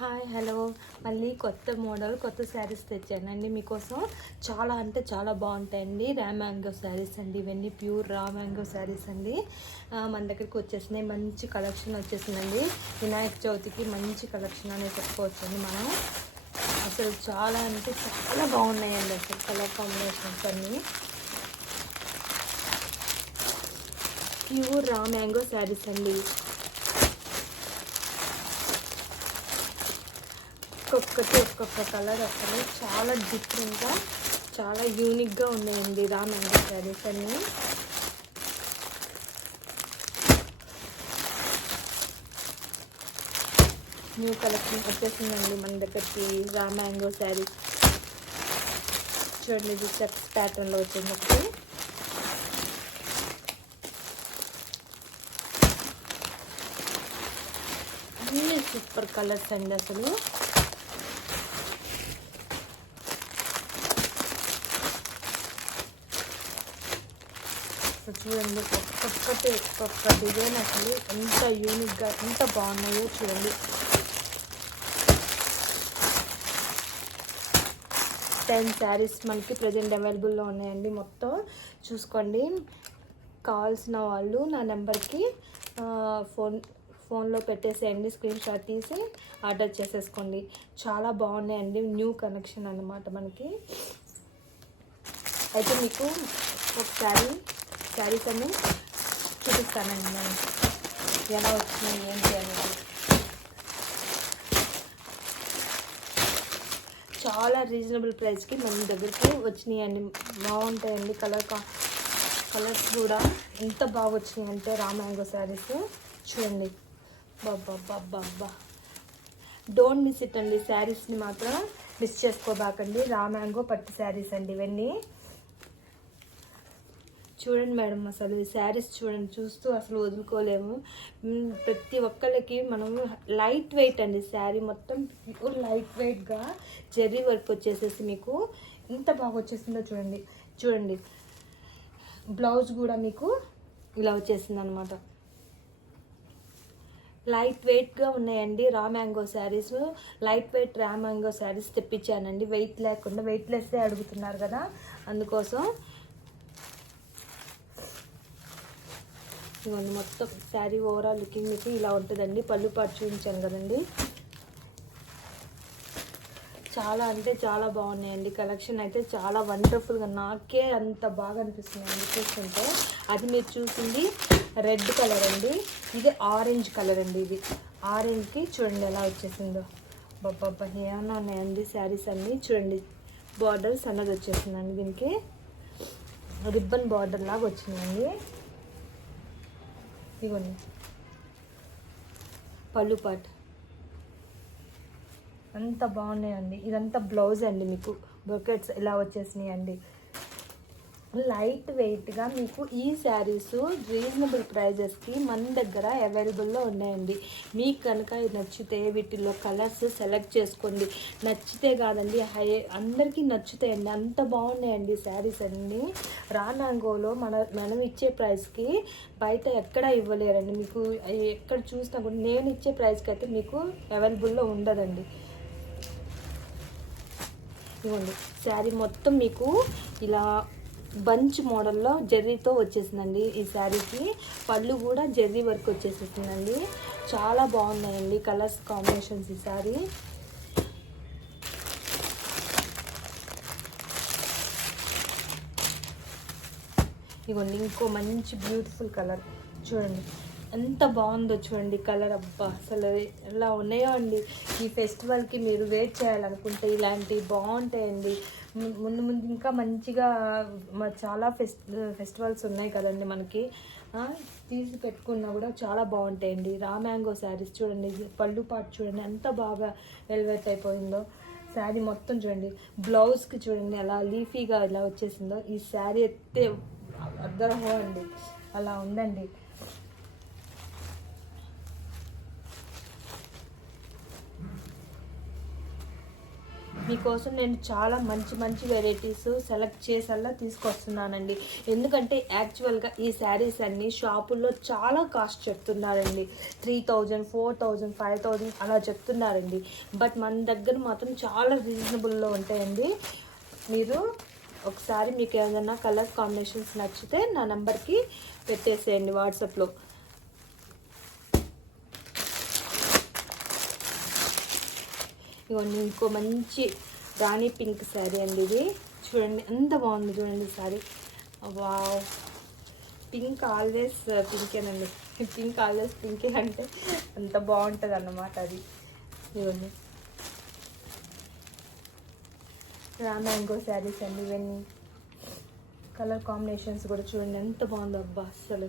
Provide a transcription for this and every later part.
Hi hello మళ్ళీ కొత్త model కొత్త శారీస్ తెచ్చానండి మీకోసం. చాలా అంటే చాలా బాగుంటాయండి. రా మ్యాంగో శారీస్ అండి, ఇవన్నీ ప్యూర్ రా మ్యాంగో శారీస్ అండి. మన దగ్గరికి వచ్చేసినాయి, మంచి కలెక్షన్ వచ్చేసిందండి. వినాయక చవితికి మంచి కలెక్షన్ అనేది చెప్పుకోవచ్చండి మనం. అసలు చాలా అంటే చాలా బాగున్నాయండి అసలు కలర్ కాంబినేషన్స్ అన్నీ. ప్యూర్ రా మ్యాంగో శారీస్ అండి. ఒక్కొక్క కలర్ అసలు చాలా డిఫరెంట్గా చాలా యూనిక్గా ఉన్నాయండి రా మ్యాంగో శారీస్ అన్నీ. న్యూ కలెక్షన్ వచ్చేసిందండి మన దగ్గరికి రా మ్యాంగో శారీస్. చూడండి, ఇది చెక్స్ ప్యాటర్న్లో వచ్చింది ఒకటి. అన్నీ సూపర్ కలర్స్ అండి అసలు. చూడండి, ఒక్కొక్క డిజైన్ అసలు ఎంత యూనిక్గా ఎంత బాగున్నాయో చూడండి. 10 శారీస్ మనకి ప్రజెంట్ అవైలబుల్లో ఉన్నాయండి. మొత్తం చూసుకోండి. కావాల్సిన వాళ్ళు నా నెంబర్కి ఫోన్లో పెట్టేసేయండి, స్క్రీన్ షాట్ తీసి ఆర్డర్ చేసేసుకోండి. చాలా బాగున్నాయండి, న్యూ కనెక్షన్ అన్నమాట మనకి. అయితే మీకు ఒకసారి శారీస్ అన్ని చూపిస్తానండి నేను ఎలా వచ్చినాయి ఏంటి అనేది. చాలా రీజనబుల్ ప్రైస్కి మన దగ్గరికి వచ్చినాయండి. బాగుంటాయండి. కలర్స్ కూడా ఎంత బాగా వచ్చినాయి అంటే రా మ్యాంగో శారీస్ చూడండి. బాబా డోంట్ మిస్ ఇట్ అండి. శారీస్ని మాత్రం మిస్ చేసుకోబాకండి. రా మ్యాంగో పట్టు శారీస్ అండి ఇవన్నీ. చూడండి మేడం, అసలు ఈ శారీస్ చూడండి, చూస్తూ అసలు వదులుకోలేము. ప్రతి ఒక్కళ్ళకి మనం లైట్ వెయిట్ అండి. శారీ మొత్తం ప్యూర్ లైట్ వెయిట్గా జెర్రీ వర్క్ వచ్చేసేసి మీకు ఎంత బాగా వచ్చేసిందో చూడండి. బ్లౌజ్ కూడా మీకు ఇలా వచ్చేసింది అనమాట. లైట్ వెయిట్గా ఉన్నాయండి raw mango saris. Light weight raw mango saris తెప్పించానండి, వెయిట్ లేకుండా. వెయిట్లెస్సే అడుగుతున్నారు కదా, అందుకోసం. ఇవన్నీ మొత్తం శారీ ఓవరాల్ లుకింగ్ మీకు ఇలా ఉంటుందండి. పళ్ళు పాటు చూపించాను కదండి. చాలా అంటే చాలా బాగున్నాయండి. కలెక్షన్ అయితే చాలా వండర్ఫుల్గా, నాకే అంత బాగా అనిపిస్తుందండి చూస్తుంటే. అది మీరు చూసింది రెడ్ కలర్ అండి, ఇది ఆరెంజ్ కలర్ అండి. ఇది ఆరెంజ్కి చూడండి ఎలా వచ్చేసిందో. బాబా ఏమన్నా ఉన్నాయండి శారీస్ అన్నీ. చూడండి, బార్డర్స్ అన్నది వచ్చేసిందండి. దీనికి రిబ్బన్ బార్డర్ లాగా వచ్చిందండి. ఇదిగోండి పళ్ళు పాట్ అంత బాగున్నాయండి. ఇదంతా బ్లౌజ్ అండి. మీకు బొకెట్స్ ఇలా వచ్చేసినాయి అండి. లైట్ వెయిట్గా మీకు ఈ శారీస్ రీజనబుల్ ప్రైజెస్కి మన దగ్గర అవైలబుల్లో ఉన్నాయండి. మీకు కనుక నచ్చితే వీటిల్లో కలర్స్ సెలెక్ట్ చేసుకోండి. నచ్చితే కాదండి, అందరికీ నచ్చుతాయండి. అంత బాగున్నాయండి శారీస్ అన్నీ. రా మ్యాంగోలో మనం ఇచ్చే ప్రైస్కి బయట ఎక్కడ ఇవ్వలేరండి. మీకు ఎక్కడ చూసినా కూడా నేను ఇచ్చే ప్రైస్కి అయితే మీకు అవైలబుల్లో ఉండదండి. ఇవ్వండి, శారీ మొత్తం మీకు ఇలా బంచ్ మోడల్లో జెర్రీతో వచ్చేసిందండి. ఈ శారీకి పళ్ళు కూడా జెర్రీ వర్క్ వచ్చేసేసిందండి. చాలా బాగున్నాయండి కలర్స్ కాంబినేషన్స్ ఈ శారీ. ఇదిగోండి ఇంకో మంచి బ్యూటిఫుల్ కలర్ చూడండి, ఎంత బాగుందో చూడండి కలర్. అబ్బా అసలు ఎలా ఉన్నాయో అండి. ఈ ఫెస్టివల్కి మీరు వెయిట్ చేయాలనుకుంటే ఇలాంటివి బాగుంటాయండి. ముందు ఇంకా మంచిగా చాలా ఫెస్టివల్స్ ఉన్నాయి కదండి మనకి, తీసి పెట్టుకున్నా కూడా చాలా బాగుంటాయండి. రా మ్యాంగో శారీస్ చూడండి, పళ్ళు పాటు చూడండి ఎంత బాగా వెల్వెట్ అయిపోయిందో. శారీ మొత్తం చూడండి, బ్లౌజ్కి చూడండి ఎలా లీఫీగా ఇలా వచ్చేసిందో. ఈ శారీ ఎత్తే అద్దరహో అండి, అలా ఉందండి. మీకోసం నేను చాలా మంచి మంచి వెరైటీస్ సెలెక్ట్ చేసేలా తీసుకొస్తున్నానండి. ఎందుకంటే యాక్చువల్గా ఈ శారీస్ అన్నీ షాపుల్లో చాలా కాస్ట్ చెప్తున్నారండి. 3000, 4000, 5000 అలా చెప్తున్నారండి. బట్ మన దగ్గర మాత్రం చాలా రీజనబుల్లో ఉంటాయండి. మీరు ఒకసారి మీకు ఏదైనా కలర్ కాంబినేషన్స్ నచ్చితే నా నెంబర్కి పెట్టేసేయండి వాట్సాప్లో. ఇవన్నీ ఇంకో మంచి రాణి పింక్ శారీ అండి. ఇది చూడండి ఎంత బాగుంది చూడండి శారీ. వావ్, పింక్ ఆల్వేస్ పింకేనండి. పింక్ ఆల్వేస్ పింకే అంటే అంత బాగుంటుంది అన్నమాట అది. ఇవన్నీ రా మ్యాంగో శారీస్ అండి. ఇవన్నీ కలర్ కాంబినేషన్స్ కూడా చూడండి ఎంత బాగుందో. అబ్బా అసలు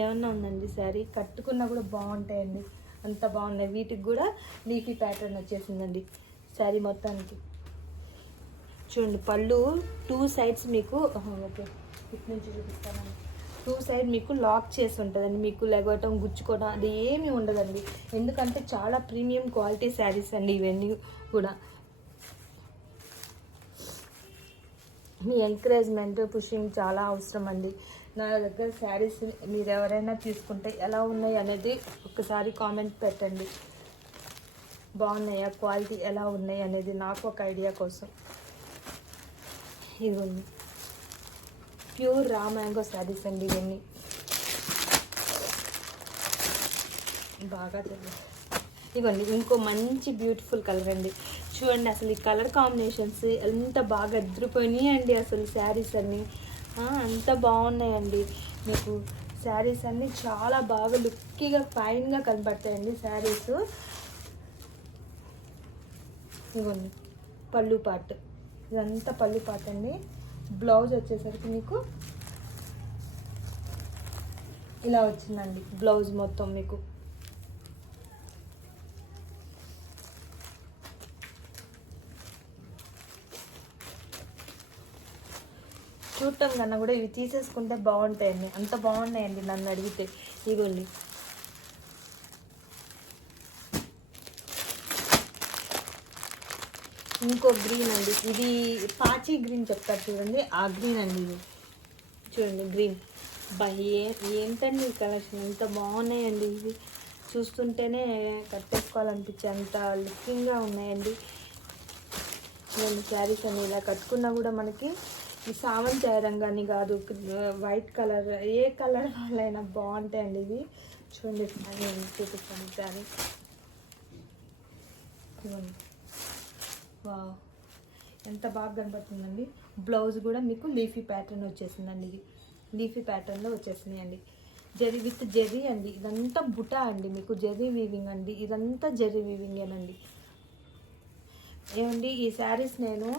ఏమన్నా ఉందండి శారీ, కట్టుకున్నా కూడా బాగుంటాయండి, అంత బాగున్నాయి. వీటికి కూడా లీఫీ ప్యాటర్న్ వచ్చేసిందండి శారీ మొత్తానికి. చూడండి పళ్ళు 2 సైడ్స్ మీకు ఓకే ఇటు నుంచి చూపిస్తానండి. 2 సైడ్ మీకు లాక్ చేసి ఉంటుందండి. మీకు లెగవటం గుచ్చుకోవడం అది ఏమీ ఉండదండి. ఎందుకంటే చాలా ప్రీమియం క్వాలిటీ శారీస్ అండి ఇవన్నీ కూడా. మీ ఎంకరేజ్మెంట్ పుషింగ్ చాలా అవసరం అండి. నా దగ్గర శారీస్ మీరు ఎవరైనా తీసుకుంటే ఎలా ఉన్నాయి అనేది ఒకసారి కామెంట్ పెట్టండి. బాగున్నాయా, క్వాలిటీ ఎలా ఉన్నాయి అనేది నాకు ఒక ఐడియా కోసం. ఇవన్నీ ప్యూర్ రా మ్యాంగో శారీస్ అండి. ఇవన్నీ బాగా తెలియదు. ఇవన్నీ ఇంకో మంచి బ్యూటిఫుల్ కలర్ అండి. చూడండి అసలు ఈ కలర్ కాంబినేషన్స్ ఎంత బాగా అదిరిపోయినాయి అండి. అసలు శారీస్ అన్నీ అంత బాగున్నాయండి. మీకు శారీస్ అన్నీ చాలా బాగా లుక్కీగా ఫైన్గా కనపడతాయండి శారీస్. ఇవన్నీ పళ్ళు పార్ట్, ఇదంతా పళ్ళు పార్ట్ అండి. బ్లౌజ్ వచ్చేసరికి మీకు ఇలా వచ్చిందండి. బ్లౌజ్ మొత్తం మీకు చూడటం కన్నా కూడా ఇవి తీసేసుకుంటే బాగుంటాయండి, అంత బాగున్నాయండి నన్ను అడిగితే. ఇదిగోండి ఇంకో గ్రీన్ అండి. ఇది పాచి గ్రీన్ చెప్తారు చూడండి, ఆ గ్రీన్ అండి. ఇది చూడండి గ్రీన్. ఏంటండి ఈ కలెక్షన్ ఎంత బాగున్నాయండి. ఇవి చూస్తుంటేనే కట్టేసుకోవాలనిపించే అంత లుకింగ్గా ఉన్నాయండి. చూడండి శారీస్ అని ఇలా కట్టుకున్నా కూడా మనకి ఈ సామంతి రంగాన్ని కాదు, వైట్ కలర్ ఏ కలర్ వాళ్ళైనా బాగుంటాయండి ఇవి. చూడండి నేను చూపిస్తాను శారీ. ఇవ్వండి వావ్ ఎంత బాగా కనపడుతుందండి. బ్లౌజ్ కూడా మీకు లీఫీ ప్యాటర్న్ వచ్చేసిందండి. ఇది లీఫీ ప్యాటర్న్లో వచ్చేసినాయండి. జరీ విత్ జరీ అండి. ఇదంతా బుటా అండి, మీకు జరీ వీవింగ్ అండి. ఇదంతా జరీ వీవింగేనండి. ఏమండి ఈ శారీస్ నేను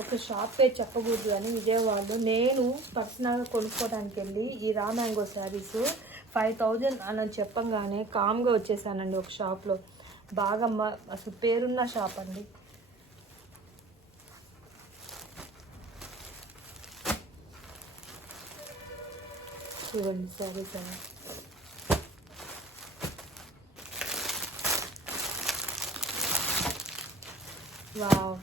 ఒక షాప్ పేరు చెప్పకూడదు కానీ విజయవాడలో నేను పర్సనల్గా కొనుక్కోవడానికి వెళ్ళి ఈ రా మ్యాంగో శారీస్ 5000 అని చెప్పంగానే కామ్గా వచ్చేసానండి ఒక షాప్లో. బాగా అసలు పేరున్న షాప్ అండి. చూడండి శారీస్ అని వావ్.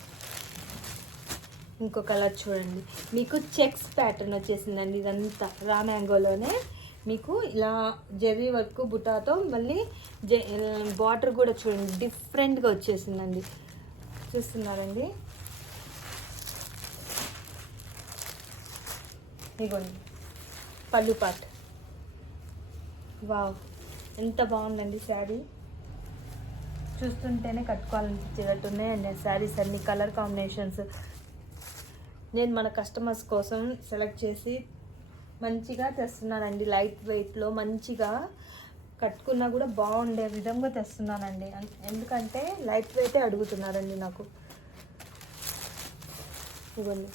ఇంకో కలర్ చూడండి, మీకు చెక్స్ ప్యాటర్న్ వచ్చేసిందండి. ఇదంతా రా మ్యాంగోలోనే మీకు ఇలా జెర్రీ వర్క్ బుటాతో మళ్ళీ బార్డర్ కూడా చూడండి డిఫరెంట్గా వచ్చేసిందండి. చూస్తున్నారండి ఇగోండి పళ్ళు పాట్. వావ్ ఎంత బాగుందండి శారీ. చూస్తుంటేనే కట్టుకోవాలనిపించేటట్టు ఉన్నాయండి శారీస్ అన్ని. కలర్ కాంబినేషన్స్ నేను మన కస్టమర్స్ కోసం సెలెక్ట్ చేసి మంచిగా తెస్తున్నానండి. లైట్ వెయిట్లో మంచిగా కట్టుకున్నా కూడా బాగుండే విధంగా తెస్తున్నానండి. ఎందుకంటే లైట్ వెయిటే అడుగుతున్నారండి నాకు. ఇవ్వండి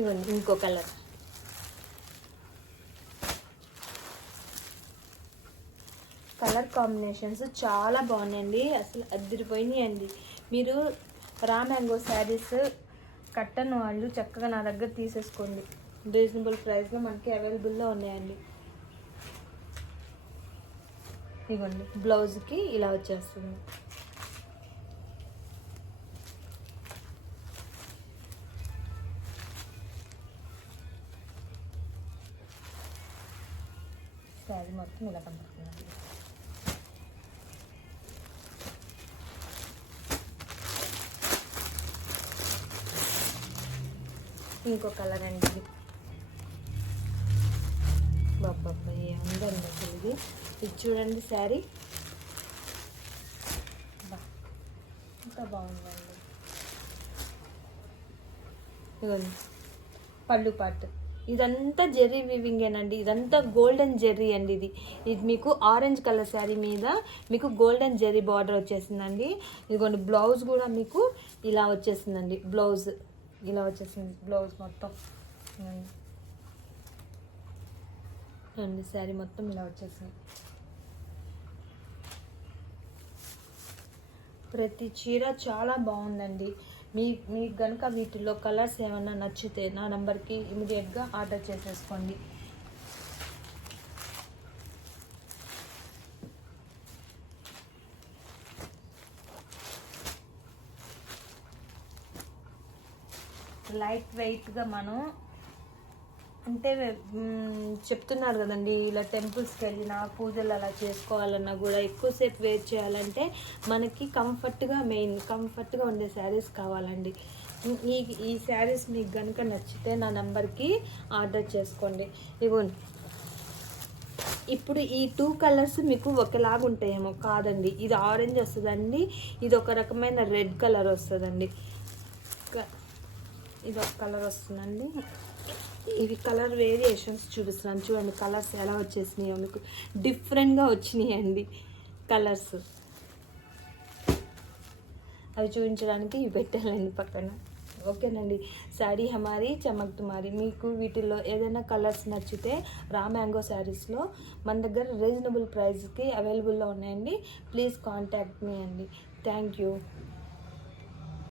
ఇవ్వండి ఇంకో కలర్. కలర్ కాంబినేషన్స్ చాలా బాగున్నాయండి, అసలు అదిరిపోయినాయండి. మీరు రా మ్యాంగో శారీస్ కట్టను వాళ్ళు చక్కగా నా దగ్గర తీసేసుకోండి. రీజనబుల్ ప్రైస్లో మనకి అవైలబుల్లో ఉన్నాయండి. ఇదిగోండి బ్లౌజ్కి ఇలా వచ్చేస్తుంది. శారీ మొత్తం ఇలా కనపడుతుందండి. ఇంకో కలర్ అండి. బాబా ఉందండి అసలు ఇది చూడండి శారీ ఎంత బాగుందండి. ఇదిగోండి పళ్ళు పాటు ఇదంతా జెర్రీ వీవింగేనండి. ఇదంతా గోల్డెన్ జెర్రీ అండి. ఇది మీకు ఆరెంజ్ కలర్ శారీ మీద మీకు గోల్డెన్ జెర్రీ బార్డర్ వచ్చేసిందండి. ఇదిగోండి బ్లౌజ్ కూడా మీకు ఇలా వచ్చేసిందండి. బ్లౌజ్ ఇలా వచ్చేసింది. బ్లౌజ్ మొత్తం అండి శారీ మొత్తం ఇలా వచ్చేసింది. ప్రతి చీర చాలా బాగుందండి. మీకు కనుక వీటిలో కలర్స్ ఏమన్నా నచ్చితే నా నెంబర్కి ఇమీడియట్గా ఆర్డర్ చేసేసుకోండి. లైట్ వెయిట్గా మనం అంటే చెప్తున్నారు కదండి, ఇలా టెంపుల్స్కి వెళ్ళినా పూజలు అలా చేసుకోవాలన్నా కూడా ఎక్కువసేపు వేర్ చేయాలంటే మనకి కంఫర్ట్గా ఉండే శారీస్ కావాలండి. ఈ శారీస్ మీకు కనుక నచ్చితే నా నెంబర్కి ఆర్డర్ చేసుకోండి. ఇవ్వండి ఇప్పుడు ఈ 2 కలర్స్ మీకు ఒకలాగా ఉంటాయేమో, కాదండి. ఇది ఆరెంజ్ వస్తుందండి, ఇది ఒక రకమైన రెడ్ కలర్ వస్తుందండి, ఇది ఒక కలర్ వస్తుందండి. ఇవి కలర్ వేరియేషన్స్ చూపిస్తున్నాను చూడండి. కలర్స్ ఎలా వచ్చేసినాయో మీకు డిఫరెంట్గా వచ్చినాయండి కలర్స్. అవి చూపించడానికి ఇవి పెట్టాలండి పక్కన. ఓకేనండి. శారీ హమారీ చమక్ తుమారీ. మీకు వీటిల్లో ఏదైనా కలర్స్ నచ్చితే రా మ్యాంగో శారీస్లో మన దగ్గర రీజనబుల్ ప్రైస్కి అవైలబుల్లో ఉన్నాయండి. ప్లీజ్ కాంటాక్ట్ మీ అండి. Thank you.